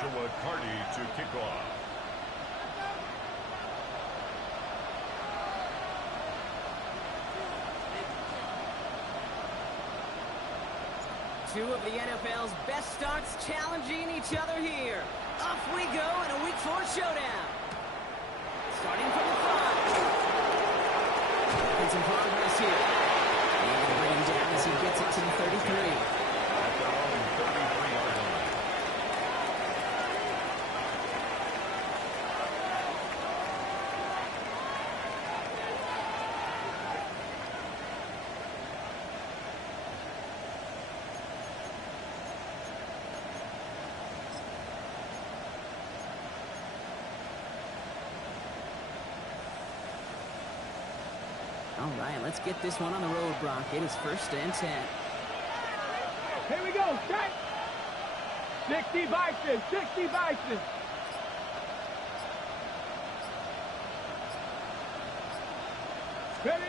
to kick off. Two of the NFL's best starts challenging each other here. Off we go in a Week 4 showdown. Starting from the front. Making some progress here. And they're going to bring him down as he gets it to the 33. At their own 33-yard line. All right, let's get this one on the road, Brock. It is 1st and 10. Here we go, set. 60 Bison, 60 Bison. Ready?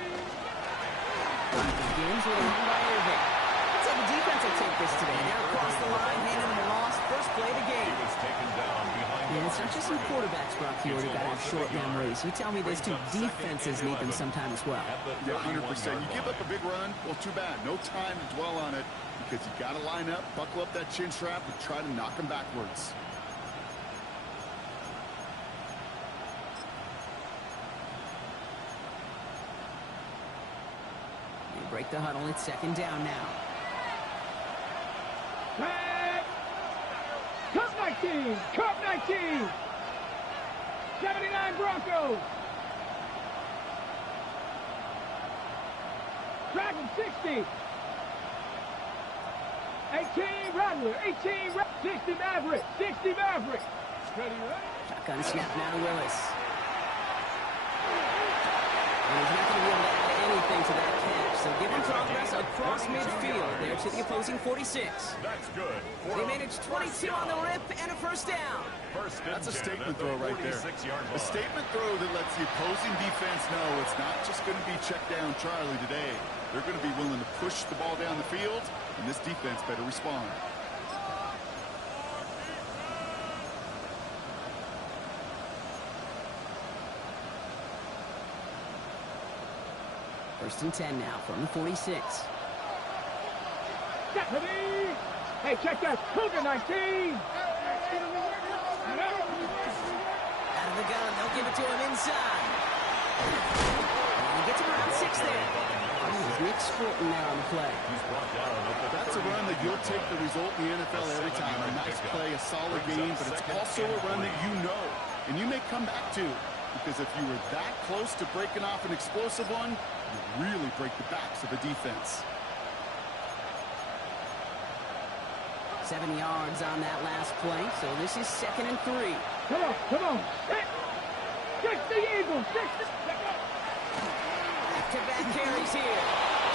Begins with a run by Irving. Let's say the defense will take this today. They're across the line, handing them a loss. First play of the game. He was taken down behind. And it's not just some quarterbacks, Brock, here who got to have short memories. You tell me this too. Defenses need them sometimes as well. Yeah, 100%. You give up a big run, well, too bad. No time to dwell on it because you got to line up, buckle up that chin strap, and try to knock them backwards. They break the huddle. It's 2nd down now. Set. Cup 19, Cup 19. 79 Broncos. Dragon 60. 18 Rattler, 60 Maverick, 60 Maverick. Ready, ready? Shotgun snap now to Willis. And he's not going to be able to add anything to that catch. So give him progress across midfield there to the opposing 46. That's good. They managed 22 on the rip and a 1st down. That's a statement throw right there. A statement throw that lets the opposing defense know it's not just going to be check down Charlie today. They're going to be willing to push the ball down the field, and this defense better respond. First and 10 now from the 46. Deputy! Hey, check that. Cougar 19! Out of the gun. They'll give it to him inside. And he gets him around 6 there. This is Nick Sporton there on the play. That's a run that you'll take the result in the NFL every time. A nice play, a solid game, but it's also a run that you know, and you may come back to. Because if you were that close to breaking off an explosive one, you really break the backs of a defense. 7 yards on that last play, so this is 2nd and 3. Come on, come on. 60 Eagles, 60. Back-to-back carries here.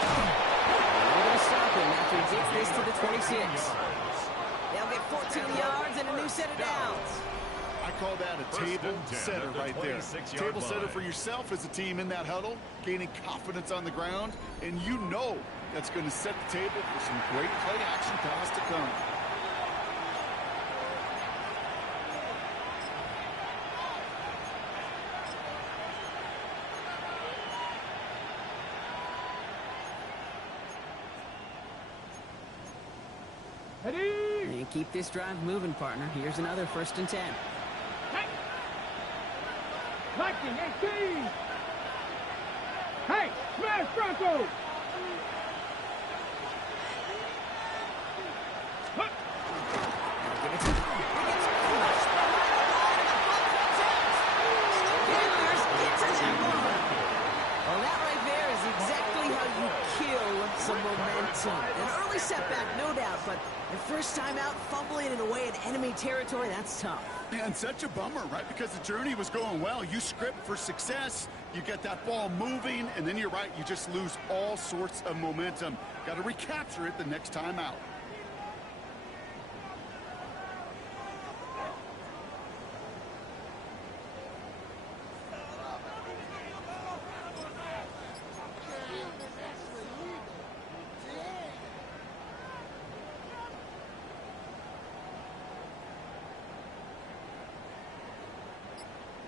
And they're going to stop him after he gets this to the 26. They'll get 14 yards and a new set of downs. I call that a table setter right there. Table setter for yourself as a team in that huddle, gaining confidence on the ground, and you know that's going to set the table for some great play action pass to come. Ready? And keep this drive moving, partner. Here's another 1st and 10. Hey! 18! Hey, smash Broncos! Give it to him. He gets crushed behind the line, and the ball comes out. Panthers get to that one. Well, that right there is exactly how you kill some momentum. An early setback, no doubt, but the first time out, fumbling it away in enemy territory, that's tough. And such a bummer, right? Because the journey was going well. You script for success, you get that ball moving, and then you're right, you just lose all sorts of momentum. Got to recapture it the next time out.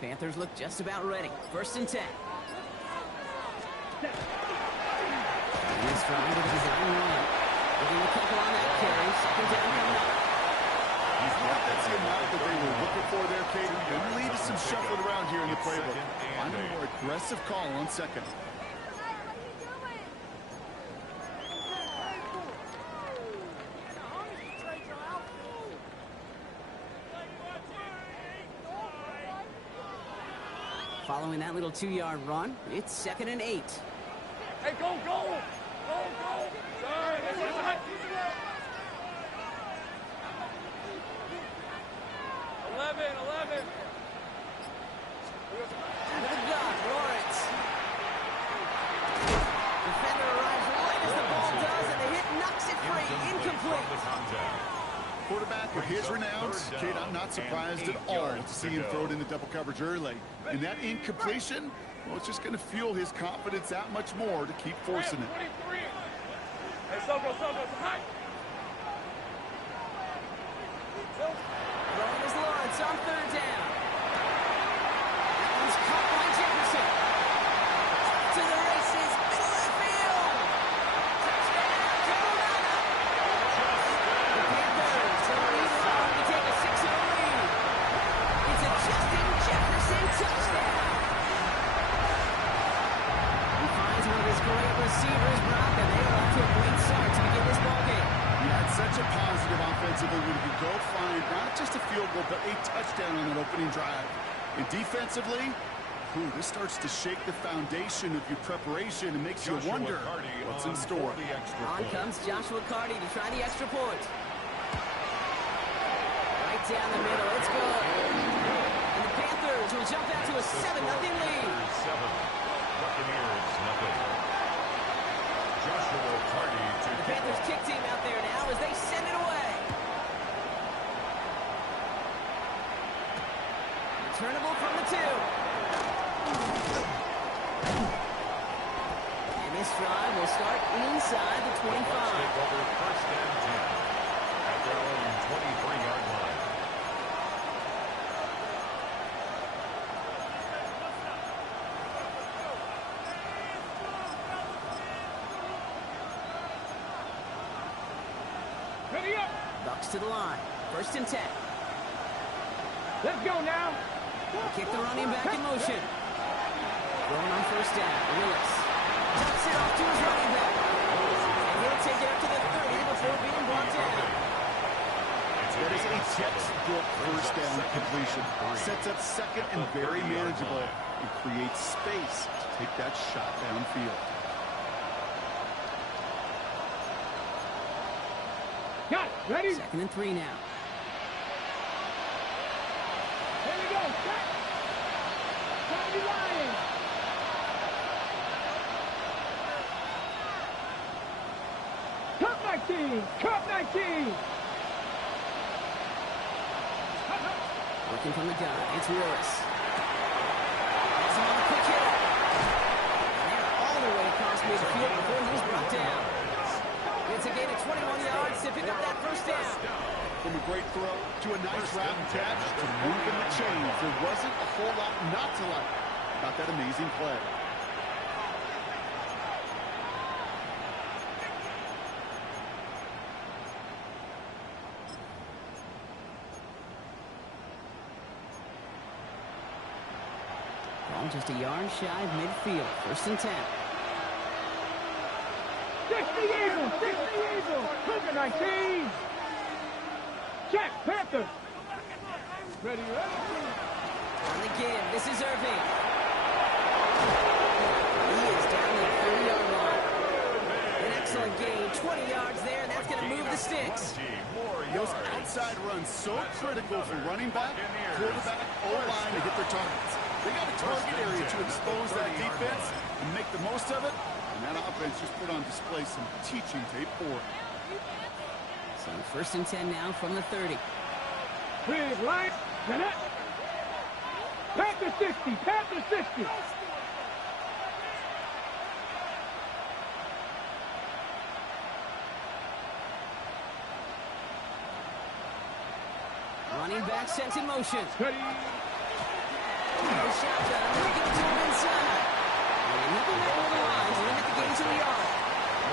Panthers look just about ready. 1st and 10. He's trying to design run. Getting a couple on that carry. 2nd down coming up. That's the amount that they were looking for there, Kate. And lead to some shuffling around here in the playbook. Find a more aggressive call on 2nd. Following that little 2-yard run, it's 2nd and 8. Hey, go! Go, go! Sorry, this is hot. 11. Out of the gun, Lawrence. Defender arrives right as the ball does, and the hit knocks it free. Incomplete. Quarterback with his renounce, Kate, I'm not surprised at all to see him throw it in the double coverage early. And that incompletion, well, it's just going to fuel his confidence that much more to keep forcing it. Hey, Soko, hot. Throwing is Lawrence on 3rd down. That one's caught by Jefferson. To the races, middle of the field. Touchdown, Carolina. The Panthers don't need long to take a 6-0 lead. It's a Justin Jefferson touchdown. He finds one of his great receivers, Brock, and they are off to a great start to begin this ballgame. Yeah, it's such a positive offensively when you go find not just a field goal, but a touchdown on an opening drive. And defensively, this starts to shake the foundation of your preparation and makes you wonder what's in store. On comes Joshua Carty to try the extra point. Right down the middle, it's good. And the Panthers will jump out to a 7-0 lead. 7. Buccaneers, nothing. Joshua Carty to The Panthers kick team out there now as they send it away. Returnable from the 2. And this drive will start inside the 25. Take over 1st and 10 at their own 23-yard line. Ready up. Bucs to the line. 1st and 10. Let's go now. Kick the running back in motion. Going on 1st down. Willis dumps it off to his running back. And he'll take it up to the 30 before being brought down. That is a textbook 1st down completion. Sets up 2nd and very manageable and creates space to take that shot downfield. Got it. Ready? 2nd and 3 now. Here we go. Set. Tommy Lion. Cup 19. Cup 19. Working from the gun. It's Willis. Has him on the quick hitter. And they're all the way across midfield before he's brought down. It's a gain of 21 yards to pick up that 1st down. From a great throw to a nice route and catch to moving the chains. There wasn't a whole lot not to like about that amazing play. Ball just a yard shy of midfield. 1st and 10. 60 Eagles. 60 Eagles. Cover 19. Check. Panthers. Ready, ready. On the give, this is Irving. He is down the 30-yard line. An excellent gain, 20 yards there, and that's going to move the sticks. Those outside runs so critical for running back, quarterback, O-line to hit their targets. They got a target area to expose that defense and make the most of it, and that offense just put on display some teaching tape for it. So 1st and 10 now from the 30. Big line. Connect. Panthers 60. Panthers 60. Running back sent in motion. Ready. The shotgun, they'll give it to him inside. And he'll be met on the line to limit the game to a yard.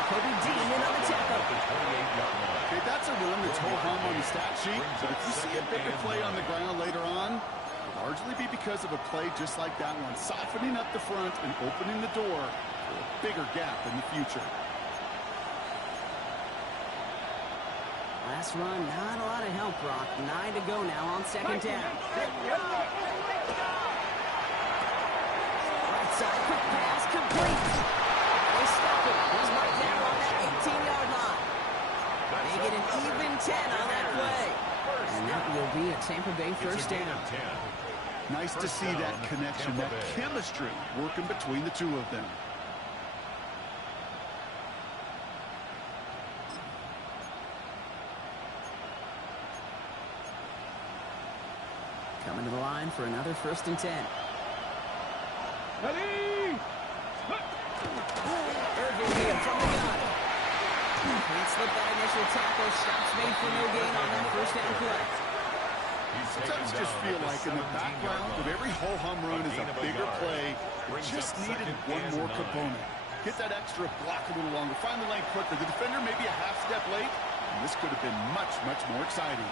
Kobe Dean in on the tackle. Okay, that's a run that's ho-hum on the stat sheet, but if you see a bigger play on the ground later on, it'll largely be because of a play just like that one, softening up the front and opening the door for a bigger gap in the future. Last run, not a lot of help, Brock. 9 to go now on second down. Right side, quick pass, complete. They stop it. He's right there on that 18-yard line. They get an even 10 on that play. And that will be a Tampa Bay first down. Nice to see that connection, that chemistry working between the two of them. Coming to the line for another 1st and 10. Ready? Irving here from the gun. Can't slip that initial tackle. Stops made for no gain on that first down play. Sometimes just feel like in the background of every ho-hum run is a bigger play. It just needed one more component. Get that extra block a little longer. Find the lane quicker. The defender may be a half step late, and this could have been much, much more exciting.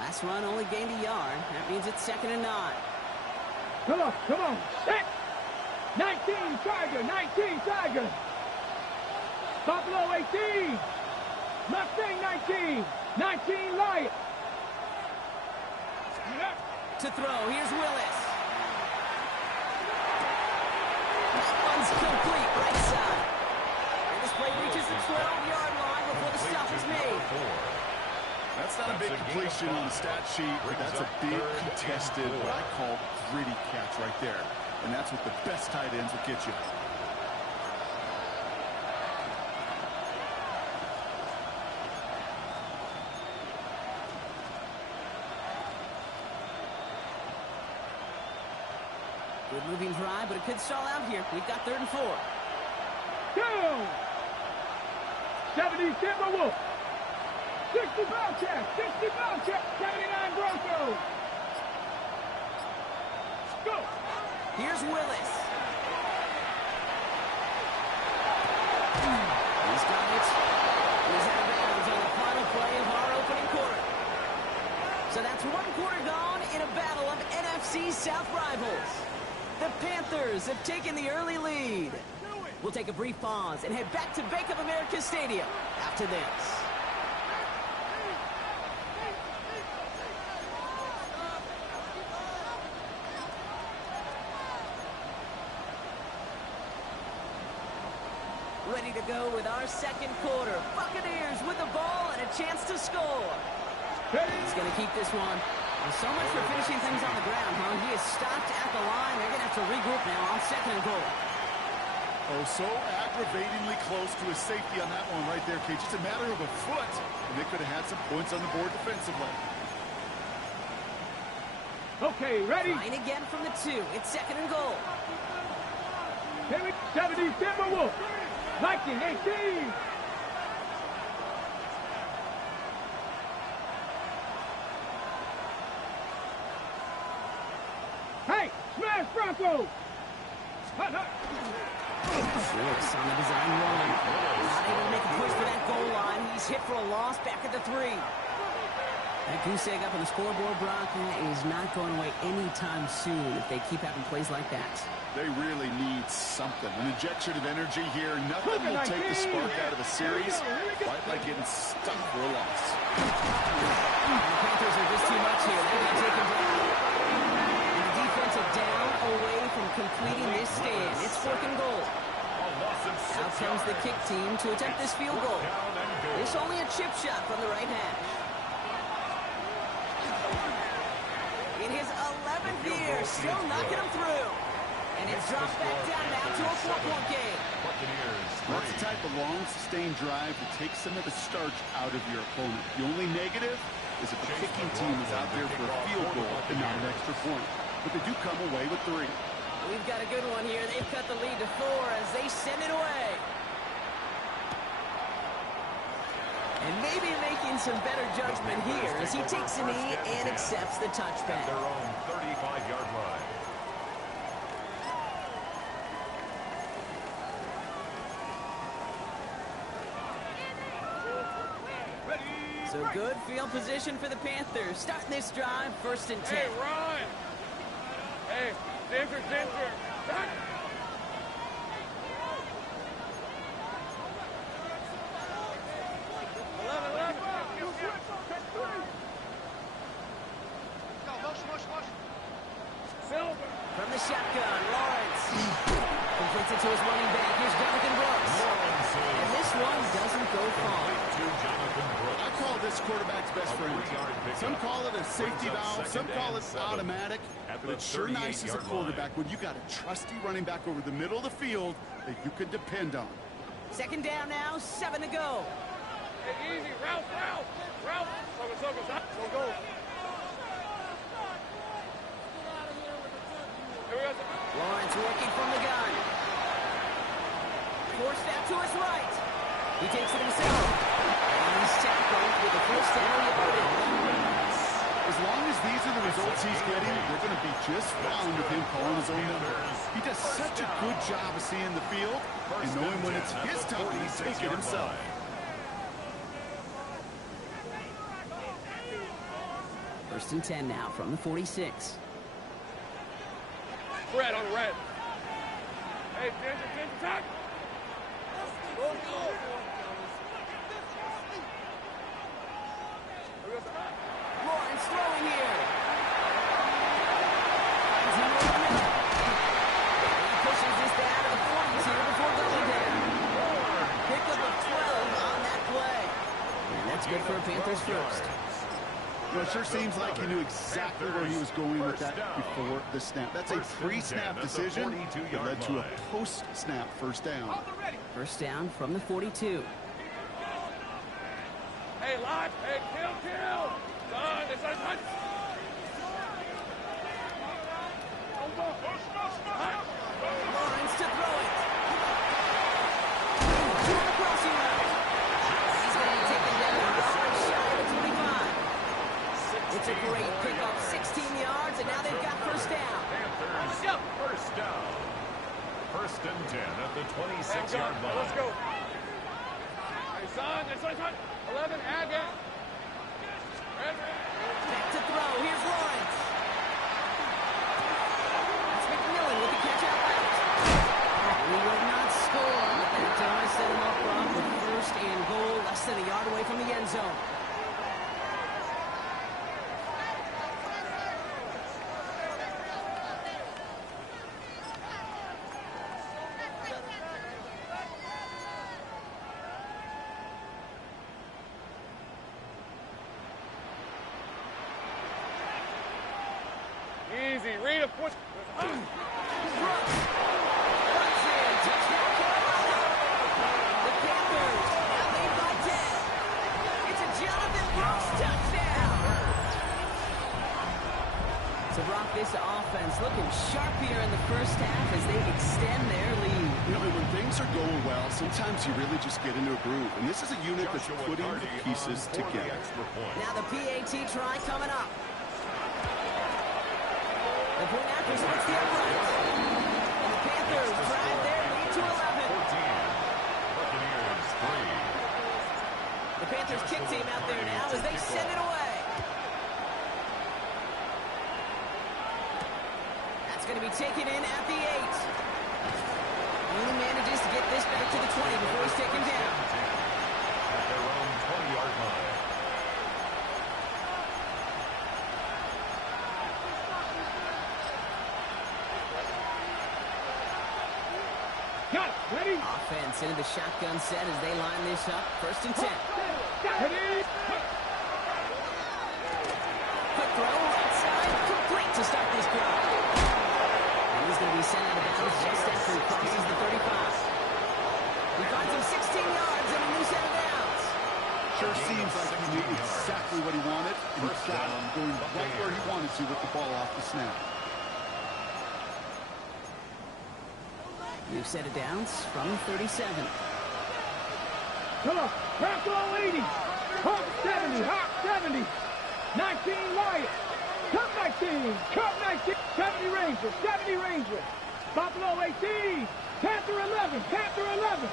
Last run only gained a yard. That means it's 2nd and 9. Come on, come on. Set. 19 Tiger, 19 Tiger. Buffalo 18. Mustang 19. 19 Lion. To throw, here's Willis. Runs complete, right side. And this play reaches the 12-yard line before the stop is made. That's not a big completion on the stat sheet, but that's a big contested, what I call gritty catch right there. And that's what the best tight ends will get you. Good moving drive, but it could stall out here. We've got 3rd and 4. Down. 70 Timberwolves. 60 Bobcats, 60 Bobcats, 79 Broncos. Go. Here's Willis. He's got it. He's out of bounds on the final play of our opening quarter. So that's 1 quarter gone in a battle of NFC South rivals. The Panthers have taken the early lead. We'll take a brief pause and head back to Bank of America Stadium after this. Ready to go with our 2nd quarter. Buccaneers with the ball and a chance to score. He's going to keep this one. Well, so much for finishing things on the ground, huh? He is stopped at the line. They're going to have to regroup now on 2nd and goal. Oh, so aggravatingly close to a safety on that one right there, Kate. Just a matter of a foot, and they could have had some points on the board defensively. Okay, ready? Line again from the 2. It's 2nd and goal. 70 Timberwolves. 1918. Hey, smash Broncos. Willis on the design run. Not able to make a push for that goal line. He's hit for a loss back at the 3. That goose egg up on the scoreboard, Brock, is not going away anytime soon if they keep having plays like that. They really need something. An injection of energy here. Nothing will take the spark out of a series quite like getting stuck for a loss. The Panthers are just too much here. They're going to take him down. And the defensive down away from completing this stand. It's 4th and goal. Out comes the kick team to attempt this field goal. It's only a chip shot from the right hash. In his 11th year, still knocking him through. And it's dropped back down now to a 4-point game. That's the type of long, sustained drive that takes some of the starch out of your opponent. The only negative is if the kicking team is out there for a field goal and not an extra point. But they do come away with 3. We've got a good one here. They've cut the lead to 4 as they send it away. And maybe making some better judgment here as he takes a knee and accepts the touchback. At their own 35-yard line. So good field position for the Panthers. Starting this drive, 1st and 10. Hey, Ron! Hey, center. Back. From the shotgun, Lawrence completes it to his running back. Here's Jonathan Brooks. And this one doesn't go far. I call this quarterback's best friend. Some call it a safety valve, some call it automatic, but it's sure nice as a quarterback when you got a trusty running back over the middle of the field that you can depend on. 2nd down now, 7 to go. Hey, easy. Route. Go. Lawrence working from the gun. Forced out to his right. He takes it himself. And he's tackled with a 1st down yardage. As long as these are the results he's getting, they're going to be just fine with him calling his own number. He does such a good job of seeing the field and knowing when it's his time to take it himself. First and 10 now from the 46. Red on red. Hey, Ginger, tack. Lawrence throwing here. He pushes this down to the 40s here before going down. Pickup of 12 on that play. And that's good for a Panthers first. You know, it sure seems like he knew exactly where he was going with that before the snap. That's a pre-snap decision that led to a post-snap 1st down. 1st down from the 42. Hey, live. Hey, kill. Done. It's a touch. Lawrence to throw it. To the crossing route. He's going to be taken down yard shy of the 25. It's a great pickup, 16 yards, and now they've got 1st down. Panthers, 1st down. 1st and 10 at the 26-yard line. Let's go. Hey, son. 11, again. Back to throw. Here's Lawrence. It's McMillan with the catch out route. He will not score. That does set him up wrong with 1st and goal, less than a yard away from the end zone. Easy. Read a push. Brooks. Runs in. Touchdown, Carolina. The Panthers now lead by 10. It's a Jonathan Brooks touchdown. So, Brock, this offense looking sharp here in the 1st half as they extend their lead. You know, when things are going well, sometimes you really just get into a groove. And this is a unit that's putting the pieces together. Now the PAT try coming up. The point after splits the upright. And the Panthers drive their lead to 11. Buccaneers 3. The Panthers kick team out there now as they send it away. That's going to be taken in at the 8. Only manages to get this back to the 20 before he's taken down. At their own 20-yard line. Got it. Ready? Offense into the shotgun set as they line this up. 1st and 10. Ready? Quick throw, right side, complete to start this drive. And he's going to be sent out of bounds just after he crosses the 35. He finds him 16 yards and a new set of downs. Sure seems like he knew exactly what he wanted, and he got him going right where he wanted to with the ball off the snap. New set of downs from 37. Come on. Buffalo 80. Hawk 70. Hawk 70. 19 Lions. Cup 19. Cup 19. 70 Rangers. 70 Rangers. Buffalo 18. Panther 11. Panther 11.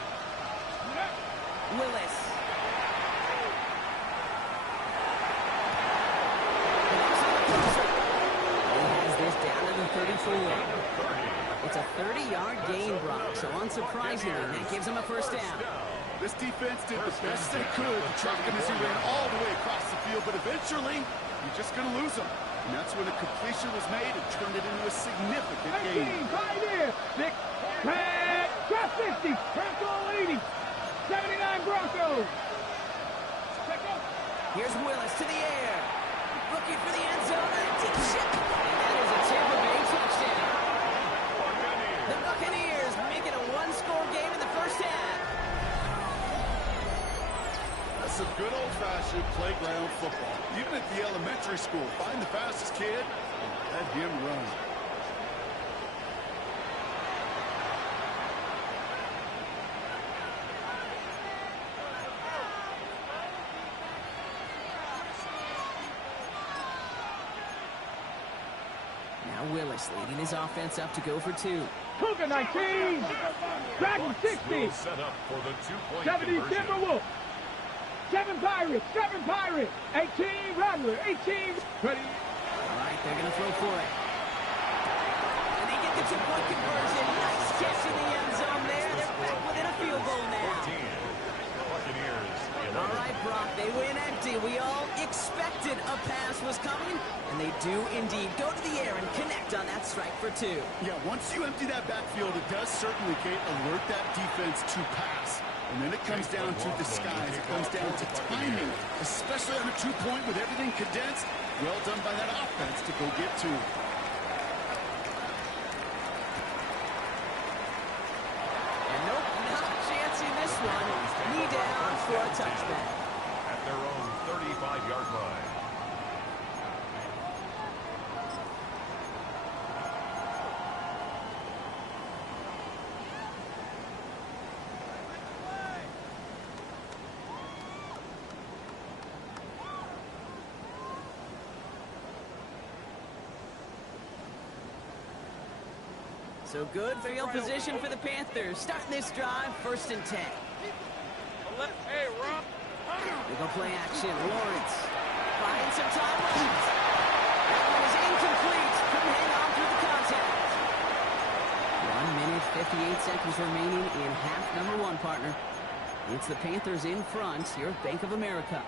Willis. He has this down to the 34. It's a 30-yard gain, Brock, so unsurprisingly, that gives him a first down. This defense did the best they could to track him as he ran all the way across the field, but eventually, you're just going to lose him. And that's when a completion was made and turned it into a significant gain. 18, pioneer. Nick, Pat, drop 50. Bronco 80. 79 Broncos. Here's Willis to the air. Looking for the end zone, and a deep shot. And that is a Tampa Bay touchdown. The Buccaneers make it a one-score game in the first half. That's some good old-fashioned playground football. Even at the elementary school, find the fastest kid and let him run. Now Willis leading his offense up to go for two. Cougar 19. Dragon 60. Set up for the 2-point 70 conversion. Timberwolves. 7 Pirates. 7 Pirates. 18 Rattler. 18. Ready. All right, they're going to throw for it. And they get the two-point conversion. Nice catch in the end zone there. They're back within a field goal now. 14. Buccaneers 11. All right, Brock, they win empty. We all expected a pass was coming, and they do indeed go to the air and connect on that strike for two. Yeah, once you empty that backfield, it does certainly, Kate, alert that defense to pass. And then it comes down to disguise. It comes down to timing, especially on a two-point with everything condensed. Well done by that offense to go get two. And nope, not a chance in this one. Knee down for a touchback. At their own 35-yard line. So good field position for the Panthers. Starting this drive, 1st and 10. Hey, Rob. They go play action. Lawrence buying some time left. That one is incomplete. Couldn't hang on through the contact. 1 minute, 58 seconds remaining in half number one, partner. It's the Panthers in front here at Bank of America.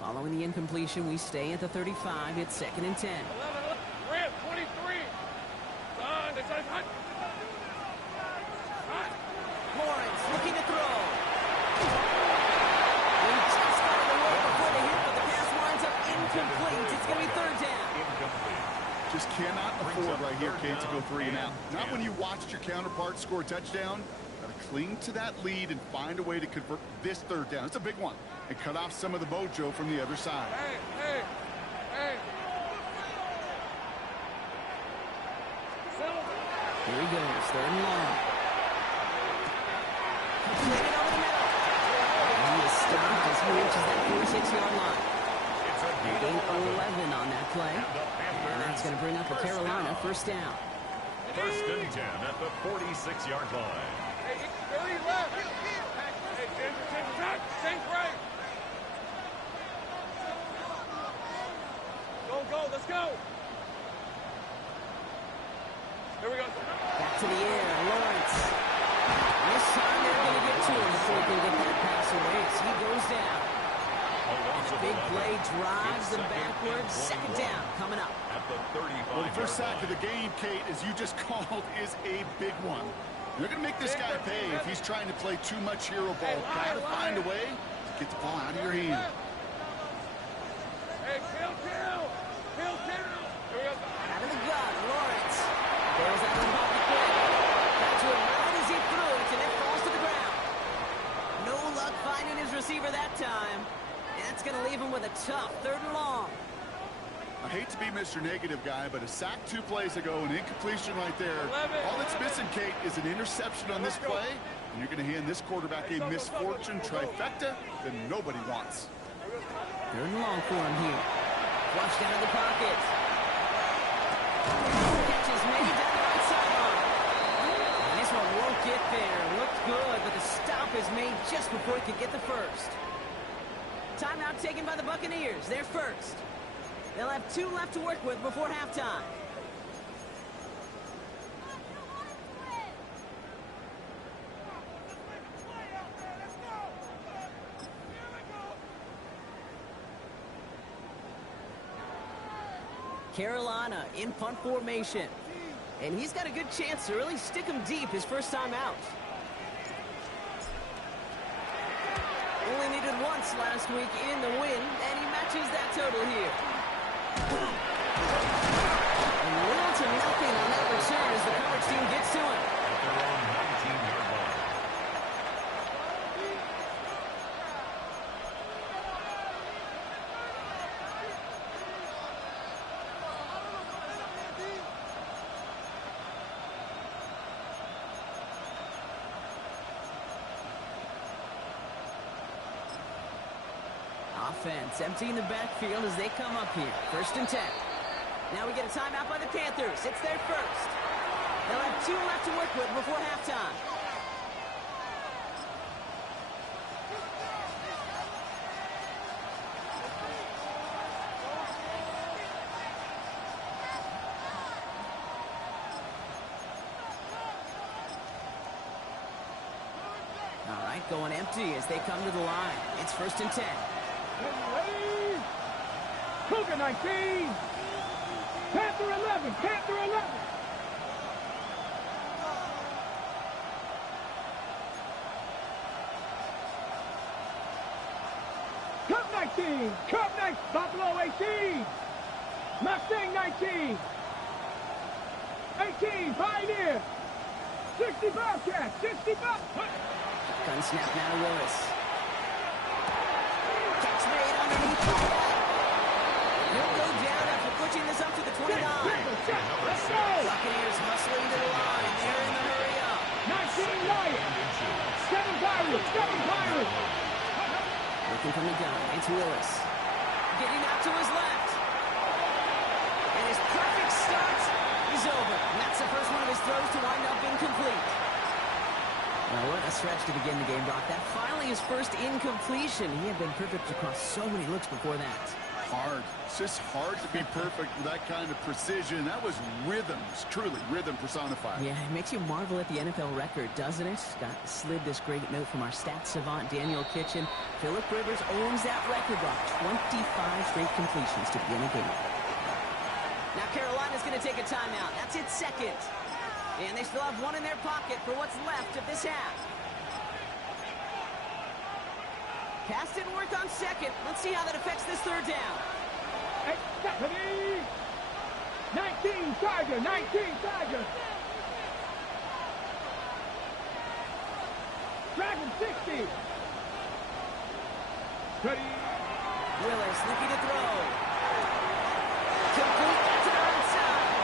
Following the incompletion, we stay at the 35. It's 2nd and 10. Red 23. Lawrence looking to throw. He just got it away before the hit, but the pass winds up incomplete. It's going to be 3rd down. Incomplete. Just cannot afford right here, Kate, to go 3 and out. Not when you watched your counterpart score a touchdown. Got to cling to that lead and find a way to convert this 3rd down. It's a big one. And cut off some of the mojo from the other side. Hey. Here he goes, 3rd and long. Completed over the middle. And he is stopped as he reaches that 46-yard line. It's a They gain 11 on that play. And the Panthers And that's going to bring up a Carolina first 1st down. 1st and 10 at the 46-yard line. Hey, 30 left. Hey, change right. Go, let's go. Here we go. Back to the air, Lawrence. This time they're going to get to him before he can get that pass away as he goes down. Big play drives them backwards. 2nd down coming up. At the 35. Well, the first sack of the game, Kate, as you just called, is a big one. They're going to make this guy pay if he's trying to play too much hero ball. Got to find a way to get the ball out of your hand. Hey, kill. Out of the gun, Lawrence. Goes out of the pocket quick. Got to him right as he threw it, and it falls to the ground. No luck finding his receiver that leave him with a tough 3rd and long. I hate to be Mr. Negative guy, but a sack 2 plays ago, an incompletion right there. All that's missing, Kate, is an interception on this play, and you're going to hand this quarterback a misfortune trifecta that nobody wants. 3rd and long for him here. Flushed out of the pocket. Catch is made down the right sideline. And this one won't get there. Looked good, but the stop is made just before he could get the first. Timeout taken by the Buccaneers. They're first. They'll have 2 left to work with before halftime. Carolina in punt formation. And he's got a good chance to really stick him deep his first time out. Only needed once last week in the win, and he matches that total here. And little to nothing on that return as the coverage team gets to him. At their own 19-yard line. Offense emptying the backfield as they come up here. 1st and 10. Now we get a timeout by the Panthers. It's their first. They'll have 2 left to work with before halftime. All right, going empty as they come to the line. It's 1st and 10. Ready? Cougar 19. Panther 11. Panther 11. Cup 19. Cup 19. Buffalo 18. Mustang 19. 18. Pioneer. 60 Bobcat. 60 Bobcat. Gun snap now to Willis. Catch made underneath. He'll go down after pushing this up to the 29. Let's go. Buccaneers hustling to the line. They're in the hurry up. 19 Lions. 7 Pirates. 7 Pirates. Looking from the gun. It's Willis. Getting out to his left. And his perfect start is over. And that's the first one of his throws to wind up incomplete. Well, what a stretch to begin the game, Brock. That finally his first incompletion. He had been perfect across so many looks before that. Hard. It's just hard to be perfect with that kind of precision. That was rhythm. It's truly rhythm personified. Yeah, it makes you marvel at the NFL record, doesn't it? Got slid this great note from our stats savant, Daniel Kitchen. Phillip Rivers owns that record, Brock. 25 straight completions to begin a game. Now Carolina's going to take a timeout. That's its second. And they still have 1 in their pocket for what's left of this half. Pass didn't work on second. Let's see how that affects this 3rd down. Hey, Stephanie. 19 Tiger. 19 Tiger. Dragon 60. Ready. Willis looking to throw. Complete to the right side.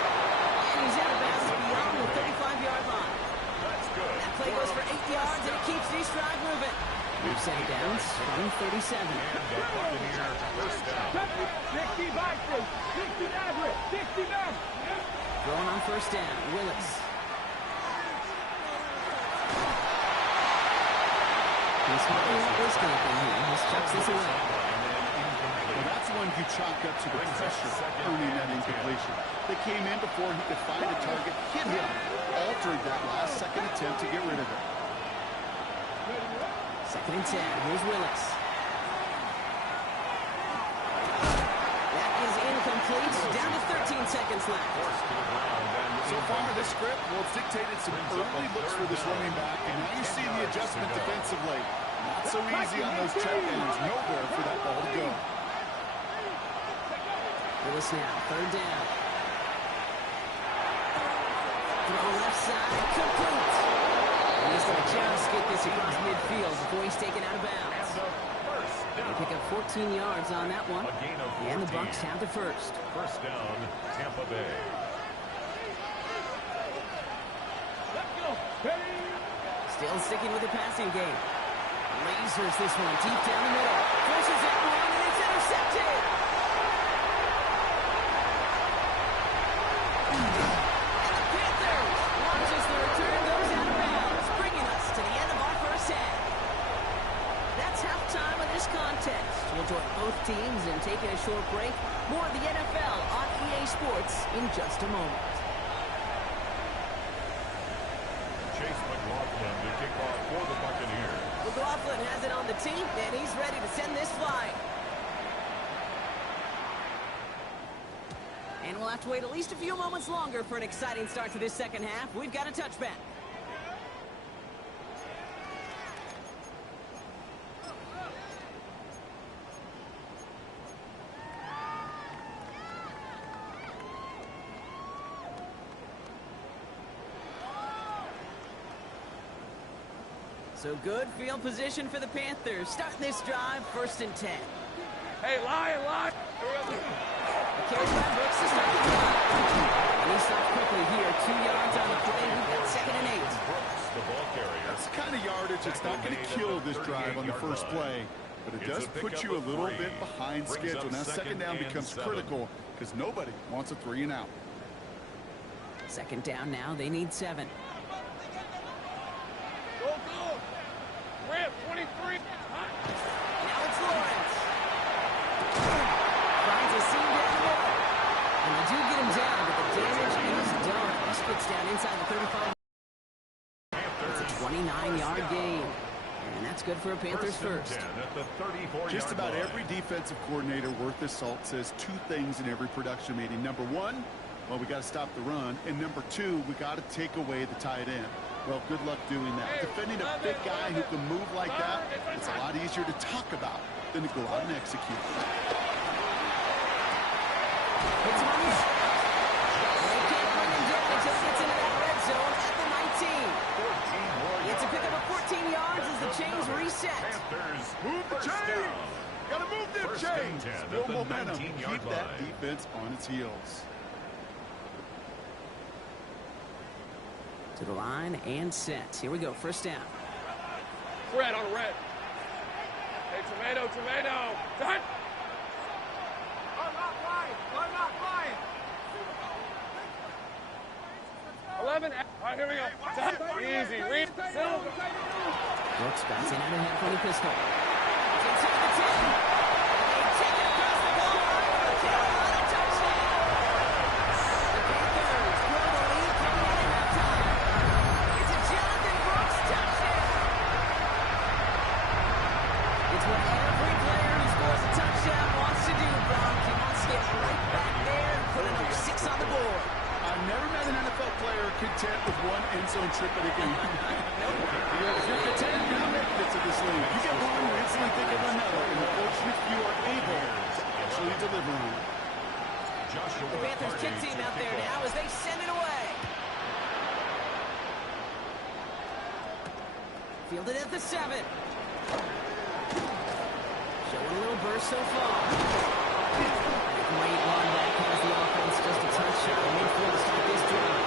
And he's out of bounds beyond the 35-yard line. That's good. That play goes for 8 yards, and it keeps these drive moving. We've set it down from 37. And the Buccaneer first down. 60 Vikings. 60 Maverick. 60 Maverick. Throwing on 1st down. Willis. He's smartly not risking anything here. He chucks this away. Well, that's one you chalk up to the pressure earning that incompletion. They came in before he could find a target, hit him, altered that last-second attempt to get rid of it. 2nd and 10. Here's Willis. That is incomplete. Down to 13 seconds left. So far, this script, well, it's dictated some early looks for this running back, and now you see the adjustment defensively. Not so easy on those check downs. Nowhere for that ball to go. Willis now, 3rd down. Throw left side, complete. And he's going to just get this across midfield before he's taken out of bounds. And the first down. They pick up 14 yards on that one. A gain of 14. And the Bucs have the first. First down, Tampa Bay. Let's go. Ready? Still sticking with the passing game. Lasers this one deep down the middle. Forces that one, and it's intercepted. And the Panthers watch as the return goes out of bounds, bringing us to the end of our first half. That's halftime of this contest. We'll join both teams in taking a short break. More of the NFL on EA Sports in just a moment. Chase McLaughlin to kick off for the Buccaneers. McLaughlin has it on the tee, and he's ready to send this flying. And we'll have to wait at least a few moments longer for an exciting start to this second half. We've got a touchback. So good field position for the Panthers. Starting this drive, 1st and 10. Hey, Lion. Carried by Bucs to start the drive. And he stopped quickly here. 2 yards on the play. We've got 2nd and 8. Brooks, the ball carrier. That's the kind of yardage it's not going to kill this drive on the first play. But it does put you a little bit behind schedule. Now second down becomes critical because nobody wants a 3 and out. 2nd down now. They need 7. Go. Rip, 23. Now it's Lawrence. Finds a seam down the middle. And they do get him down, but the damage is done. This gets down inside the 35. It's a 29-yard gain. And that's good for a Panthers first. Just about every defensive coordinator worth his salt says 2 things in every production meeting. Number 1, well, we got to stop the run. And number 2, we got to take away the tight end. Well, good luck doing that. Defending a big guy who can move like that, it's a lot easier to talk about than to go out and execute. It's money. They can't bring him down until he gets into that red zone at the 19. It's a pickup of 14 yards as the chains reset. Move the chains! Gotta move them chains! Build momentum. Keep that defense on its heels. To the line and set. Here we go. 1st down. Red on red. Hey, tomato. Done. I'm not flying. 11. All right, here we go. Easy. Read. Brooks bouncing out ahead from the pistol. It's inside the 10. They take it across the goal line for a Carolina touchdown. The Panthers grow the lead coming out at halftime. It's a Jonathan Brooks touchdown. It's what every player who scores a touchdown wants to do, Brock. He wants to get right back there and put another 6 on the board. I've never met an NFL player content with 1 end zone trip in a game. If you're content, you're not making it to this league. You get one, you instantly think of another, and the fortunate few are able to actually deliver on it. The Panthers kick team out there now as they send it away. Fielded at the 7. Showing a little burst so far. Great run back has the offense. Just a touch shot of midfield to start this drive.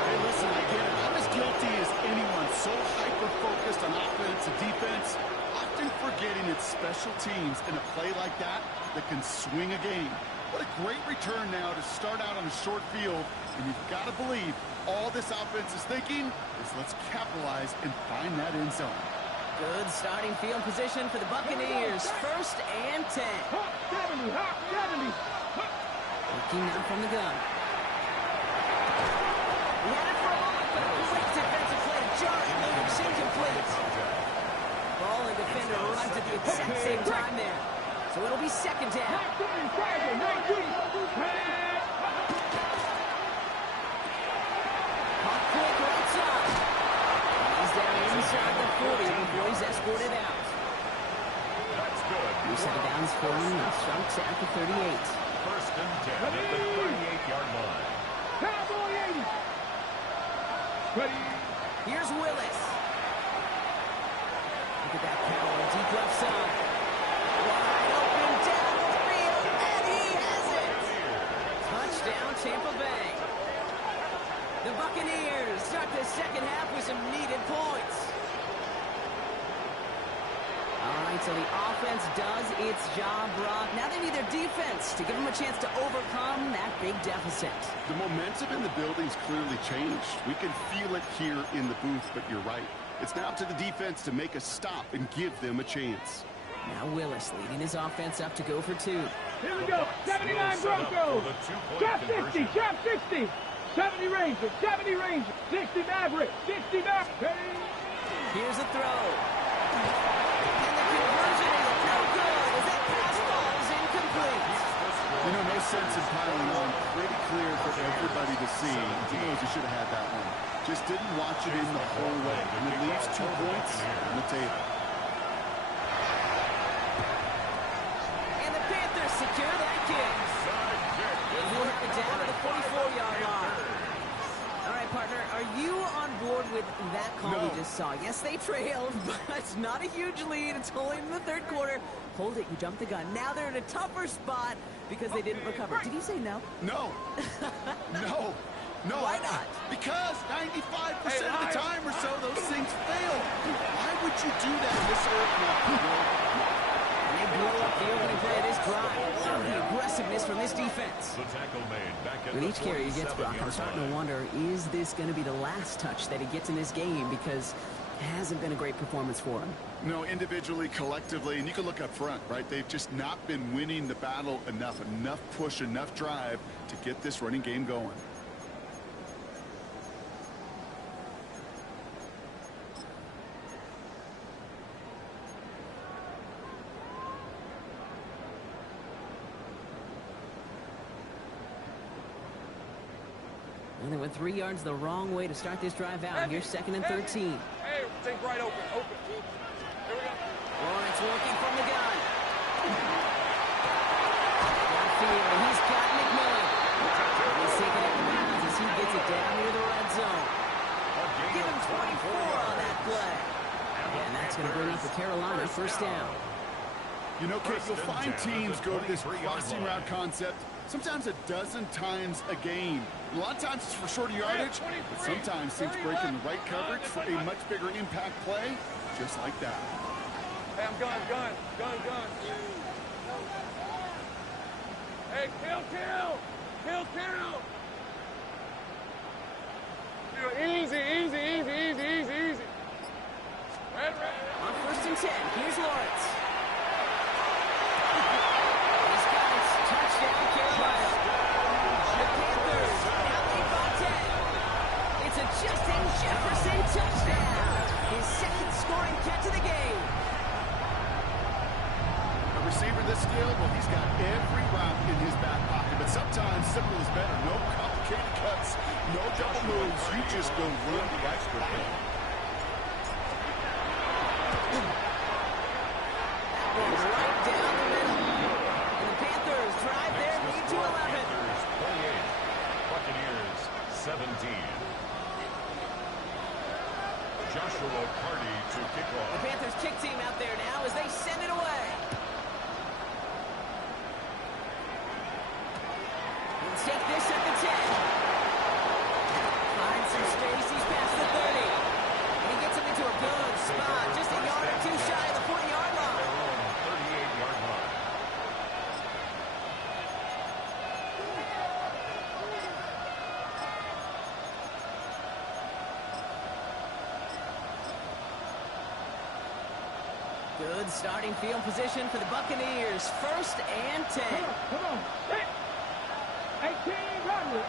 Hey, listen, I get it. I'm as guilty as anyone. So hyper-focused on offense and defense, often forgetting it's special teams in a play like that that can swing a game. What a great return now to start out on a short field, and you've got to believe all this offense is thinking is let's capitalize and find that end zone. Good starting field position for the Buccaneers. 1st and 10. Hawk 70. Looking now from the gun. He had it for a moment, but a great defensive play to jar it. It's incomplete. Ball and defender arrived at the exact same time there. So it'll be 2nd down. 19. Hot quick right side. He's down inside the 40 before he's escorted out. That's good. New set of downs for him. The Sharks at the 38. 1st and 10 at the 38-yard line. Cowboy 80. Ready. Here's Willis. Look at that power, deep left side. Tampa Bay. The Buccaneers start the second half with some needed points. All right, so the offense does its job, Brock. Now they need their defense to give them a chance to overcome that big deficit. The momentum in the building's clearly changed. We can feel it here in the booth, but you're right. It's now up to the defense to make a stop and give them a chance. Now Willis leading his offense up to go for 2. Here we go. 79 Broncos. Trap 60. Trap 60. 70 Rangers. 70 Rangers. 60 Mavericks. 60 Mavericks. Here's a throw. And the conversion is no good as that pass ball is incomplete. You know, no sense in piling on. Pretty clear for everybody to see. He knows he should have had that one. Just didn't watch it in the whole way. And it leaves 2 points on the table. And the Panthers secure that kick. And he'll have it down to the 44-yard line. All right, partner, are you on board with that call we just saw? Yes, they trailed, but it's not a huge lead. It's only in the third quarter. Hold it, you jumped the gun. Now they're in a tougher spot because they didn't recover. Did you say no? No. No. No. Why not? Because 95% of the time or so, those things fail. Why would you do that in this earth? And they blow up the opening play of this drive. Love the aggressiveness from this defense. The tackle made back at With the each carry he gets, Brock, I'm 27-yard starting to line. wonder, is this going to be the last touch that he gets in this game? Because it hasn't been a great performance for him. No, individually, collectively, and you can look up front, right? They've just not been winning the battle enough push, enough drive to get this running game going. And they went 3 yards the wrong way to start this drive out. Here's 2nd and 13. Hey, think right open. Here we go. Lawrence working from the gun. Downfield, and he's got McMillan. He's taken out of bounds as he gets it down near the red zone. Give him 24 on that play. And that's going to bring up the Carolina first down. You know, Kate, you'll find teams go to this crossing route concept sometimes a dozen times a game. A lot of times it's for shorter yardage, but sometimes teams breaking the right coverage for a much bigger impact play, just like that. Hey, I'm gun. Hey, kill. Easy. Red. On 1st and 10, here's Lawrence. He's got it. Touchdown, Carolina. The Panthers now lead by 10. It's a Justin Jefferson touchdown. His 2nd scoring catch of the game. A receiver this skilled, well, he's got every route in his back pocket, but sometimes simple is better. No complicated cuts, no double moves. You just go run the extra play. Right down the middle. And the Panthers drive their lead to 11. Panthers 28, Buccaneers 17. Joshua Carty to kick The off. Panthers kick team out there now as they send it away. He'll take this at the 10. Finds some space. He's past the 30. And he gets him into a good spot. Just a yard or two shy of the 40-yard line. Their own 38-yard line. Good starting field position for the Buccaneers. 1st and 10. Come on. 18 Rattler.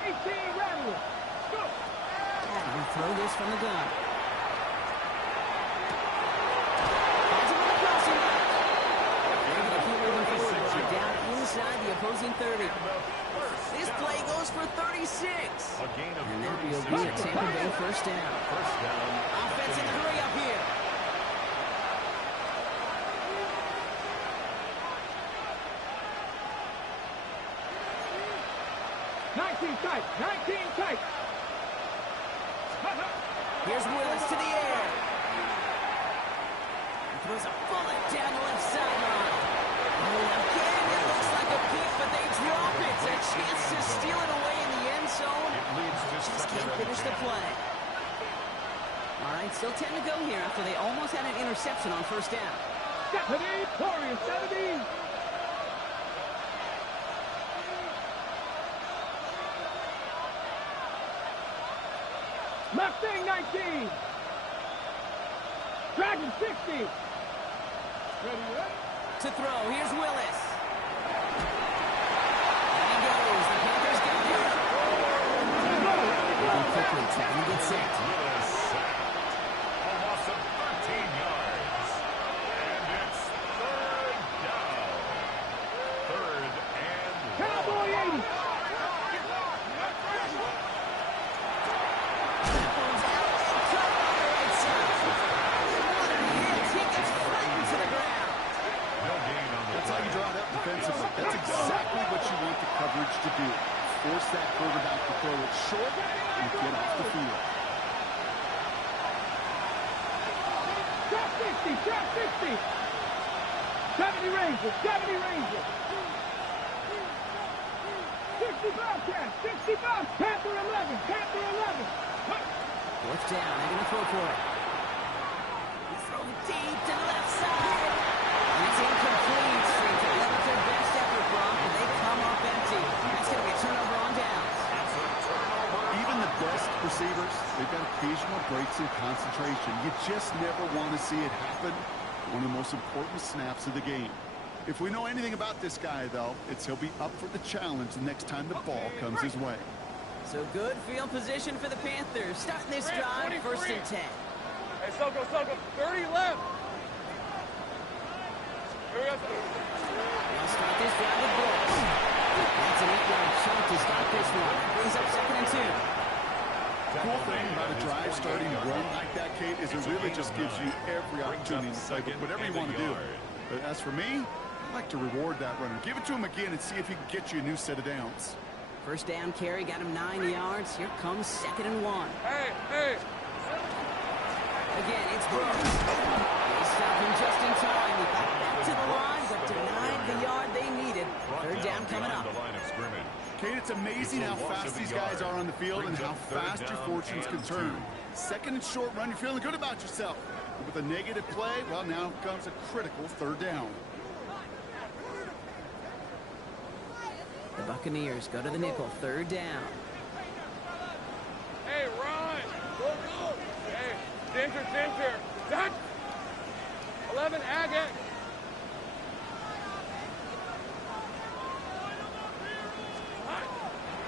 Go. And throw this from the gun. Finds him on the crossing route. They're going to keep moving forward. Brought down inside the opposing 30. This play goes for 36. A gain of And that will 36 be a Tampa Bay first down. First down. Offense in the hurry up here. Tight. Here's Willis to the air. He throws a bullet down the left sideline. Oh, again, it looks like a pick, but they drop it. A chance to steal it away in the It leads to Just second can't and finish the 10. play. All right, still 10 to go here after they almost had an interception on first down. 70, Warriors 70. Mustang 19. Dragon 60. Ready, ready? To throw, here's Willis. And he goes. The Panthers got him. Moving quickly, trying to get set. Willis sacked. A loss of 13 yards. And it's third down. Third and Cowboy 80. That one's out and cut on the right side. What a hit. He gets flattened to the ground. no gain on the That's how play. you draw it up defensively. That's exactly what you want the coverage to do. Force that quarterback to throw it short and get off the field. Trap 60, trap 60. 70 Rangers, 70 Rangers. 65 cats, 65. Panther 11, Panther 11. Fourth down. They're going to throw for it. Throw deep to the left side. And it's incomplete. Straight to that was their best effort, Brock, but they come up empty. That's going to be a turnover on downs. It's a turnover. Even the best receivers, they've got occasional breaks in concentration. You just never want to see it happen. One of the most important snaps of the game. If we know anything about this guy, though, it's he'll be up for the challenge the next time the ball comes his way. So good field position for the Panthers. Starting this drive, 1st and 10. Hey, Soko, 30 left. Here we go. They'll start this drive with Bucs. That's an 8-yard chunk to start this one. Brings up 2nd and 2. The cool thing about a drive starting run like that, Kate, is it really just gives you every opportunity to play with whatever you want to do. But as for me, I like to reward that runner. Give it to him again and see if he can get you a new set of downs. First down carry, got him 9 yards. Here comes 2nd and 1. Hey. Again, it's Bucs. They stop him just in time. He got back to the line, but denied the yard they needed. Third down coming up. The line of scrimmage. Kate, it's amazing how fast these guys are on the field and how fast your fortunes can turn. Second and short run, you're feeling good about yourself. But with a negative play, well, now comes a critical third down. The Buccaneers go to the nickel. Third down. Hey, Ron. Go. Hey, Ginger. Done. 11, Agate.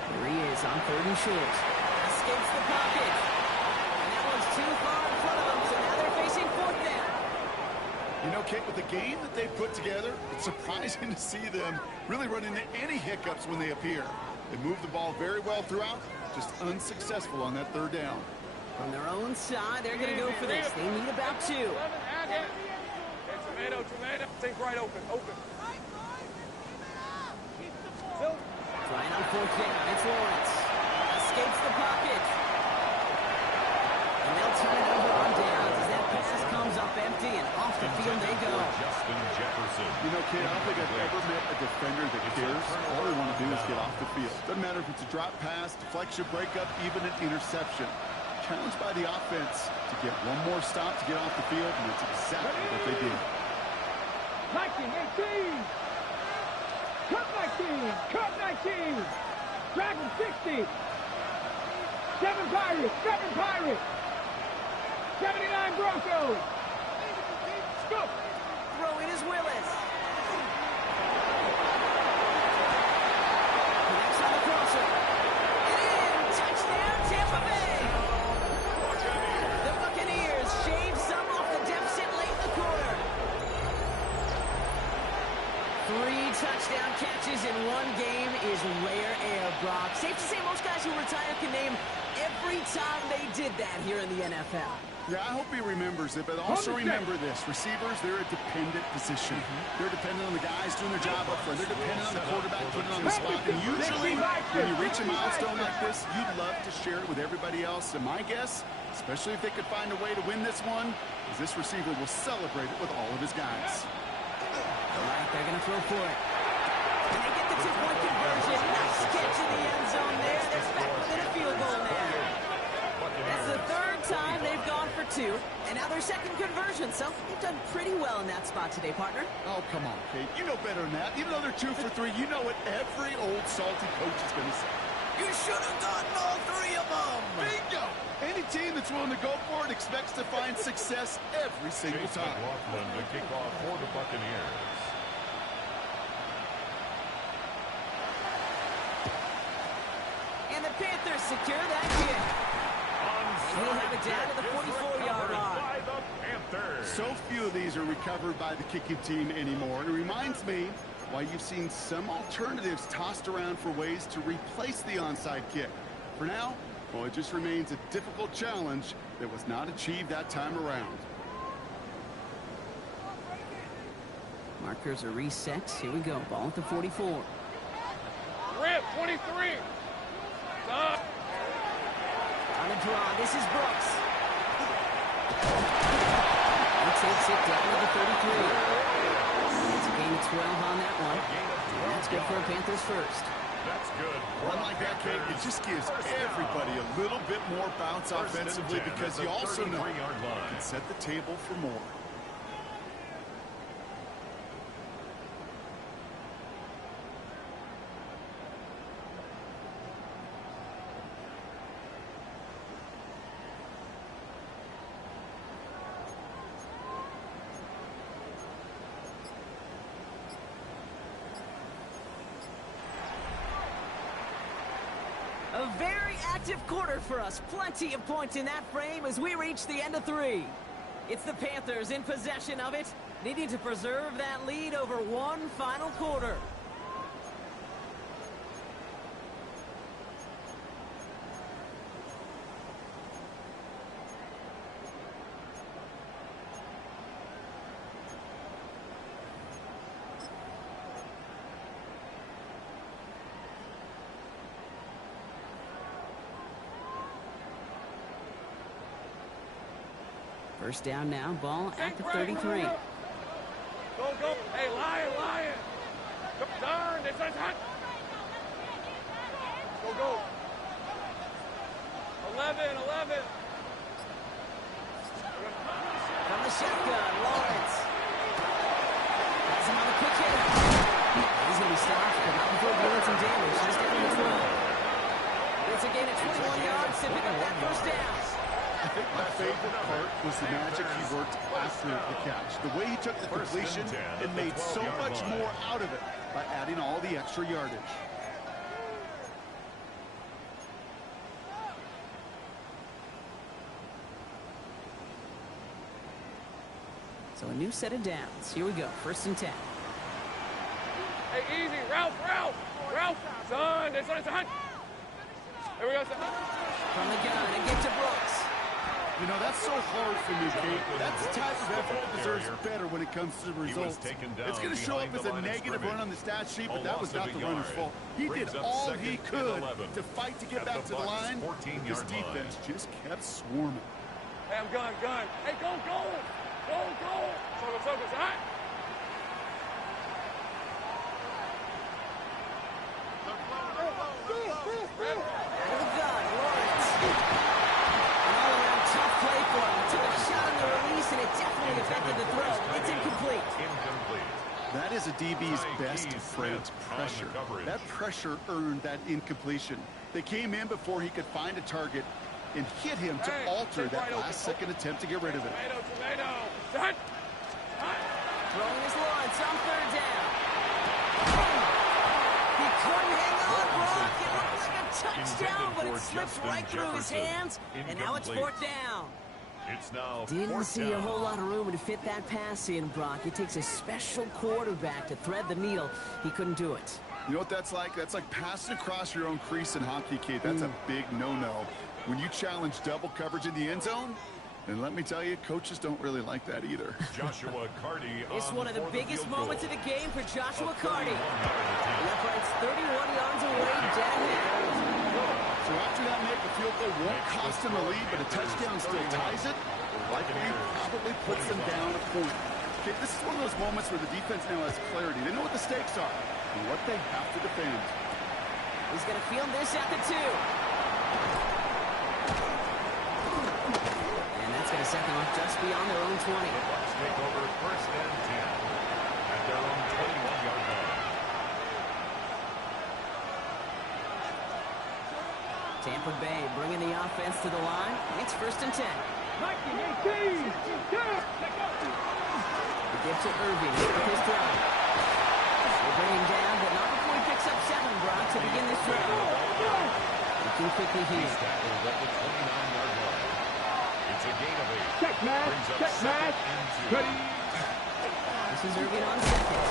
Here he is on 3rd and short. Escapes the pocket. And that one's too far in front of him, so now they're facing 4th down. You know, Kate, with the game that they've put together, it's surprising to see them really run into any hiccups when they appear. They move the ball very well throughout, just unsuccessful on that third down. From their own side, they're going to go for this. They need about 2. 11, Agate. Hey, tomato. Take right open. Trying on 4th down. It's Lawrence. Escapes the pocket. And they'll turn it over on downs as that pass comes up empty and off the field they go. Justin Jefferson. You know, Kate, I don't think I've ever met a defender that cares. All they want to do is get off the field. Doesn't matter if it's a drop pass, deflection, breakup, even an interception. Challenged by the offense to get one more stop to get off the field, and that's exactly what they did. 19, 18. Cup 19. Dragon 60. 7 Pirates. 79 Broncos. Scoop. Throwing is Willis. Connects on the crosser. And in. Touchdown, Tampa Bay. The Buccaneers shave some off the deficit late in the quarter. 3 touchdown catches in one game is rare air, Brock. Safe to say most guys who retire can name every time they did that here in the NFL. Yeah, I hope he remembers it, but also remember this. Receivers, they're a dependent position. They're dependent on the guys doing their job up front. They're dependent on the quarterback putting it on the spot. And usually, when you reach a milestone like this, you'd love to share it with everybody else. And my guess, especially if they could find a way to win this one, is this receiver will celebrate it with all of his guys. All right, they're going to throw for it. And they get the two-point conversion. Nice catch in the end zone there. They're back within a field goal now. That's the third time they've gone for two, and now their second conversion. So they've done pretty well in that spot today, partner. Oh, come on, Kate. You know better than that. Even though they're 2 for 3, you know what every old salty coach is going to say. You should have gotten all three of them. Bingo! Any team that's willing to go for it expects to find success every single Chase time. McLaughlin to kick off for the Buccaneers. And the Panthers secure that kick. He'll have it down to the 44-yard line. By the Panthers. So few of these are recovered by the kicking team anymore. It reminds me why you've seen some alternatives tossed around for ways to replace the onside kick. For now, well, it just remains a difficult challenge that was not achieved that time around. Markers are reset. Here we go. Ball at the 44. Rip, 23. Stop. On the draw, this is Brooks. He takes it down to the 33. It's a gain of 12 on that one. And that's good for a Panthers first. That's good. One like that, Kate, it just gives everybody a little bit more bounce offensively because you also know you can set the table for more. A very active quarter for us. Plenty of points in that frame as we reach the end of 3. It's the Panthers in possession of it, needing to preserve that lead over one final quarter. First down now, ball at the 33. Go, go. Hey, Lion. Darn, it's hot. Go. 11. From the shotgun, Lawrence. Has him on the quick hitter. He's going to be stopped, but not before doing some damage. He's down to 12. It's a gain of 21 yards to pick up that first down. I think my favorite part was the magic he worked after the catch. The way he took the completion and made so much more out of it by adding all the extra yardage. So a new set of downs. Here we go. 1st and 10. Hey, easy. Ralph. Son, it's hot. Here we go, son. From the gun, and get to Brooks. You know, that's so hard for me, Kate. That's the type of effort that deserves better when it comes to the results. It's going to show up as a negative run on the stat sheet, but that was not the runner's fault. He did all he could to fight to get back to the line. His defense just kept swarming. Hey, I'm gun. Hey, go. So, it's hot. From the gun, Lawrence. An all-around tough play for him. Took a shot on the release, and it definitely affected the throw. It's incomplete. That is a DB's best friend, pressure. That pressure earned that incompletion. They came in before he could find a target and hit him to alter that last-second attempt to get rid of it. Tomato. Hot. Throwing his Lawrence on 3rd down. He couldn't hang on, Brock. It looked like a touchdown, but it slipped right through his hands, and now it's 4th down. It's now Didn't see a whole lot of room to fit that pass in, Brock. It takes a special quarterback to thread the needle. He couldn't do it. You know what that's like? That's like passing across your own crease in hockey, Kate. That's a big no-no. When you challenge double coverage in the end zone, and let me tell you, coaches don't really like that either. Joshua Carty. It's one of the biggest moments of the game for Joshua Carty. Left right's 31 yards away, down here. So after that make, the field goal won't cost them a lead, but a touchdown still ties it. Likely probably puts them down a point. Okay, this is one of those moments where the defense now has clarity. They know what the stakes are and what they have to defend. He's going to field this at the 2. And that's going to set them off just beyond their own 20. The Bucs take over first and 10 at their own 21-yard line. Tampa Bay bringing the offense to the line. It's first and 10. Mikey, 18. They give to Irving with his throw. They bring him down, but not before he picks up 7, Brock, to begin this drive. Looking quickly here. He's tackled at the 29-yard line. It's a gain of 8. Check match. Brings up Check second match. and 2. Ready. This is Irving on second.